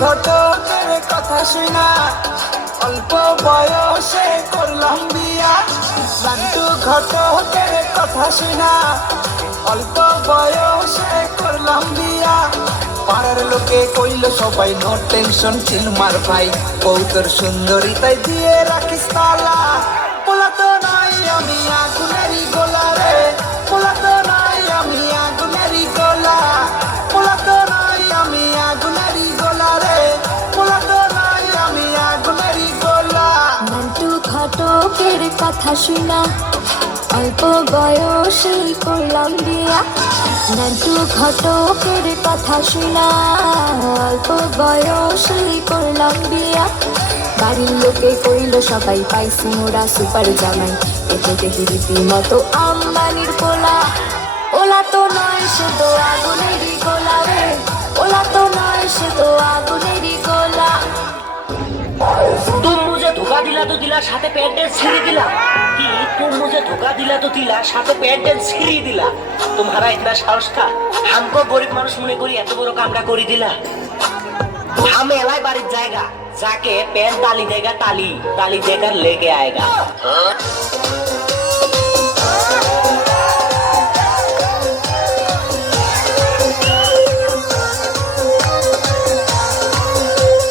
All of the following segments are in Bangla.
ঘটকের কথা শুনা অল্প বয়সে করলাম বিয়া। নান্টু ঘটকের কথা শুনা অল্প বয়সে করলাম বিয়া। পাড়ার লোকে কইল সবাই নো টেনশন চিল মার ভাই, বউ তোর সুন্দরী তাই দিয়ে রাখিস তালা। পোলা তো নাই আমি আগুনেরই গোলা রে, পোলা তো নাই আমি আগুনেরই গোলা, পোলা তো নাই আমি আগুনেরই গোলা রে, পোলা তো নাই আমি আগুনেরই গোলা। নান্টু ঘটকের কথা শুনা অল্প বয়সেই করলাম বিয়া। নান্টু ঘটকের কথা শুনা অল্প বয়সেই করলাম বিয়া। বাড়ির লোকে কইল সবাই পাইছি মোরা সুপার জামাই, এতে দেখি রীতিমতো আম্বানির পোলা। ওলা তো নয় সে তো আগুনেরই গোলা রে, ওলা তো নয় সে তো আগুনেরই গোলা। तुम मुझे धोखा दिला तो दिला साथे पैंटेन ছিঁড়ে दिला कि तुम मुझे धोखा दिला तो दिला साथे पैंटेन ছিঁড়ে दिला। तुम्हारा इतना साहस था हमको गरीब মানুষ মনে করি এত বড় কামটা করে দিলা। हम एलाई बारिश जाएगा जाके पैन ताली देगा, ताली ताली देकर लेके आएगा।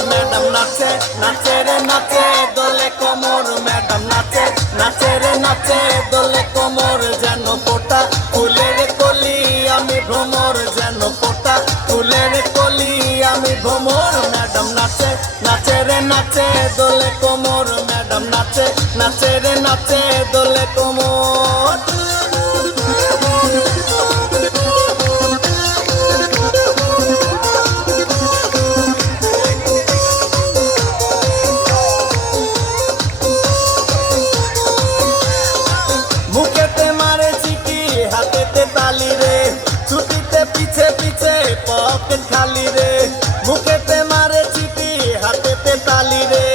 ম্যাডাম নাচে নাচে রে নাচে দোলে কোমর, ম্যাডাম নাচে নাচে রে নাচে দোলে কোমর। যেন পোটা ফুলের কলি আমি ভ্রমর, যেন পোটা ফুলের কলি আমি ভ্রমর। ম্যাডাম নাচে নাচে রে নাচে দোলে কোমর, ম্যাডাম নাচে নাচে রে নাচে দোলে কোমর। মুখেতে মারে চিঠি হাতেতে তালি রে, ছুটিতে পিছে পিছে পকেট খালি রে। মুখেতে মারে চিঠি হাতেতে তালি রে,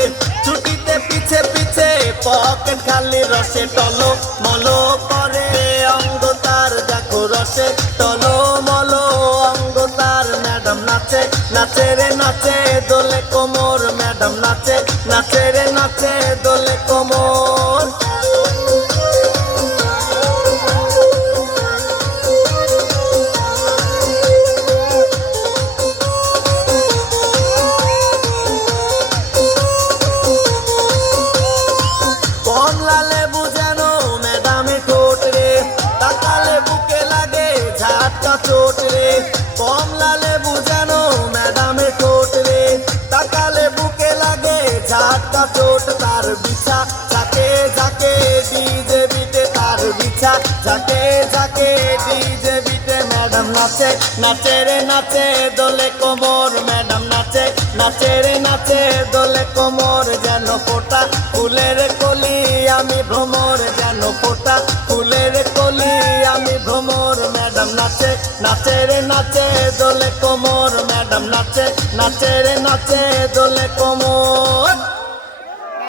ছুটিতে পিছে পিছে পকেট খালি। রসে টলো মলো করে অঙ্গ তার, দেখো রসে টলো মলো অঙ্গ তার। ম্যাডাম নাচে নাচে রে নাচে দোলে কোমর, ম্যাডাম নাচে নাচে রে নাচে দোলে কোমর। কমলা লেবু যেন ম্যাডামে ঠোঁট রে, তাকালে বুকে লাগে ঝাটকা চোট রে। কমলা লেবু যেন ম্যাডামে ঠোঁট রে, তাকালে বুকে লাগে ঝাটকা চোট। তার বিছা যাকে যাকে ডিজে বিটে, তার বিছা যাকে যাকে ডিজে বিটে। ম্যাডাম নাচে নাচে রে নাচে দোলে কোমর, ম্যাডাম নাচে নাচে রে নাচে দোলে কোমর। যেন ফোটা ফুলের কলি আমি ভ্রমর, যেন ফোটা ফুলের কলি আমি ভ্রমর। ম্যাডাম নাচে নাচে রে নাচে দোলে কোমর, ম্যাডাম নাচে নাচে রে নাচে দোলে কোমর।